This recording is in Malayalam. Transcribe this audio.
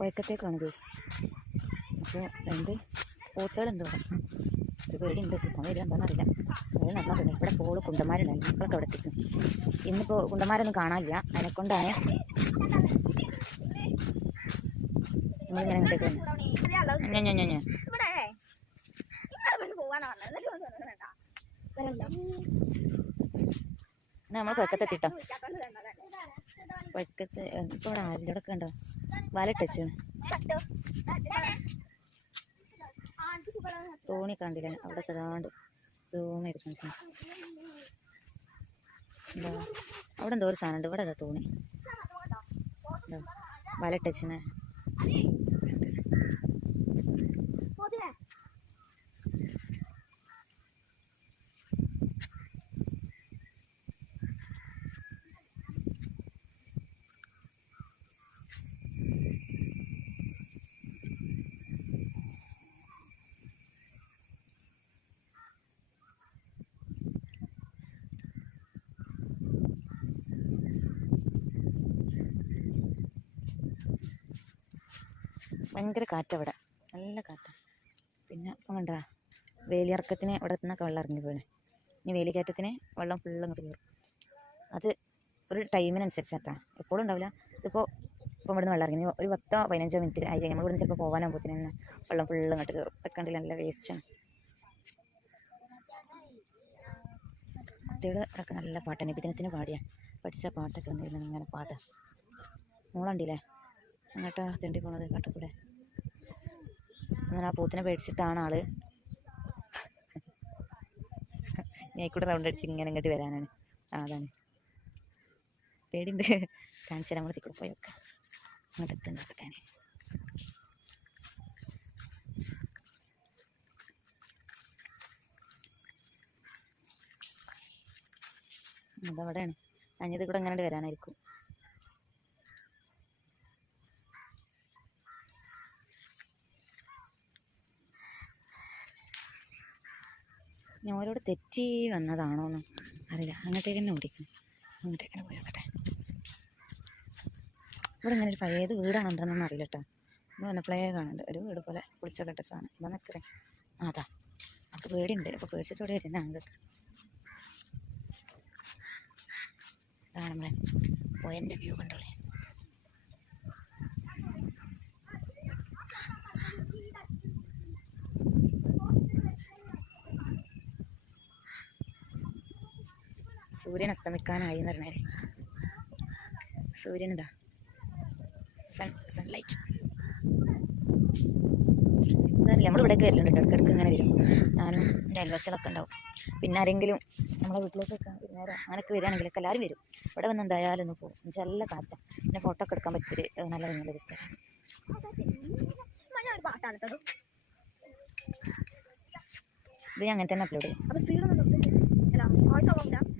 വഴക്കത്തേക്കാണ് ഇത്. അപ്പോൾ രണ്ട് പോത്തുകളുണ്ട് ഇവിടെ. ഒരു പേടിയുണ്ട്. കിട്ടാൻ വരിക എന്താണെന്നറിയില്ല അതിൽ നടന്നാൽ പിന്നെ ഇവിടെ പോൾ കുണ്ടന്മാരുണ്ടായിരുന്നു മക്കളൊക്കെ അവിടെ എത്തിക്കും. ഇന്നിപ്പോൾ കുണ്ടന്മാരൊന്നും കാണാനില്ല. വേണ്ട വരണ്ട നമ്മൾ കൊക്കത്തെത്തിട്ടോ കൊക്കത്ത് ഇപ്പോൾ ഇവിടെ ആരിലൂടെ ഉണ്ടോ. ആ, എനിക്ക് സുഖമാണ്. തോണി കണ്ടില്ല. അവിടെ കതാണ്ട് സൂം കാണിച്ചു എന്താ? അവിടെ എന്തോ ഒരു സാധനം ഉണ്ട് ഇവിടെ അതാ തോണി? എന്താ വലട്ടച്ചിന് ഭയങ്കര കാറ്റവിടെ. നല്ല കാറ്റാ. പിന്നെ ഇപ്പം കണ്ടാ വേലിയിറക്കത്തിന് ഇവിടെ നിന്നൊക്കെ വെള്ളം ഇറങ്ങി പോണേ ഇനി വേലിക്കയറ്റത്തിന് വെള്ളം ഫുള്ള് അങ്ങോട്ട് കയറും. അത് ഒരു ടൈമിനനുസരിച്ചാട്ടാ. എപ്പോഴും ഉണ്ടാവില്ല. ഇതിപ്പോൾ ഇപ്പം ഇവിടുന്ന് വെള്ളം ഇറങ്ങി. ഒരു പത്തോ പതിനഞ്ചോ മിനിറ്റ് ആയി കഴിഞ്ഞാൽ നമ്മൾ ഇവിടുന്ന് ചിലപ്പോൾ പോകാനാകുമ്പോഴത്തേന് തന്നെ വെള്ളം ഫുള്ള് അങ്ങോട്ട് കയറും. വെക്കണ്ടില്ല നല്ല വേസ്റ്റാണ് കുട്ടികൾ ഒക്കെ നല്ല പാട്ടാണ്. നബിദിനത്തിന് പാടിയാ. പഠിച്ച പാട്ടൊക്കെ വന്നിരുന്നു. ഇങ്ങനെ പാട്ട്. മോളുണ്ടില്ലേ അങ്ങോട്ടാ തെണ്ടി പോണത്? കാട്ടുകൂടെ അങ്ങനെ ആ പൂത്തിനെ പേടിച്ചിട്ടാണ് ആൾ. ഞായിക്കൂടെ റൗണ്ട് അടിച്ച് ഇങ്ങനെ ഇങ്ങോട്ട് വരാനാണ്. ആ അതാണ്. പേടിണ്ട് കാണിച്ചു തരാൻ കൂടെ പോയൊക്കെ അങ്ങോട്ട് എത്തുന്നുണ്ട് അതവിടെയാണ്. അഞ്ഞത് കൂടെ അങ്ങനെ വരാനായിരിക്കും. ഓരോട് തെറ്റി വന്നതാണോന്ന് അറിയില്ല. അങ്ങോട്ടേക്ക് തന്നെ ഓടിക്കണം. അങ്ങോട്ടേക്ക് തന്നെ പോയി ഇവിടെ ഇങ്ങനെ ഒരു പഴയത് വീടാണ് എന്താണെന്നൊന്നും അറിയില്ല കേട്ടോ നമ്മൾ വന്നപ്പോഴേ കാണുന്നുണ്ട്. ഒരു വീട് പോലെ കുളിച്ച കെട്ട സാധനം. എന്താ നിൽക്കറേ അതാ. നമുക്ക് പേടിയുണ്ട്. അപ്പോൾ പേടിച്ചിട്ടോടെ വരുന്ന അങ്ങക്ക് കാണുമ്പോഴേ പോയന്റെ വ്യൂ കണ്ടോളേ. സൂര്യൻ അസ്തമിക്കാനായി എന്ന് പറഞ്ഞാൽ സൂര്യൻ ഇതാ. സൺ സൺലൈറ്റ് അതറിയില്ല നമ്മൾ ഇവിടേക്ക് വരലുണ്ട് കേട്ടോ ഇടയ്ക്കിടയ്ക്ക് ഇങ്ങനെ വരും. ഞാനും എന്റെ അയൽവാസികളൊക്കെ ഉണ്ടാവും. പിന്നെ ആരെങ്കിലും നമ്മളെ വീട്ടിലേക്കൊക്കെ വിരുന്നേരം അങ്ങനെയൊക്കെ വരികയാണെങ്കിലൊക്കെ എല്ലാവരും വരും. ഇവിടെ വന്ന് എന്തായാലും ഒന്ന് പോകും എന്നുവെച്ചാൽ നല്ല കാറ്റ. പിന്നെ ഫോട്ടോ ഒക്കെ എടുക്കാൻ പറ്റിയൊരു നല്ല ഭംഗിയുള്ളൊരു സ്ഥലം. ഇത് ഞാൻ അങ്ങനെ തന്നെ അപ്ലോഡ് ചെയ്യും.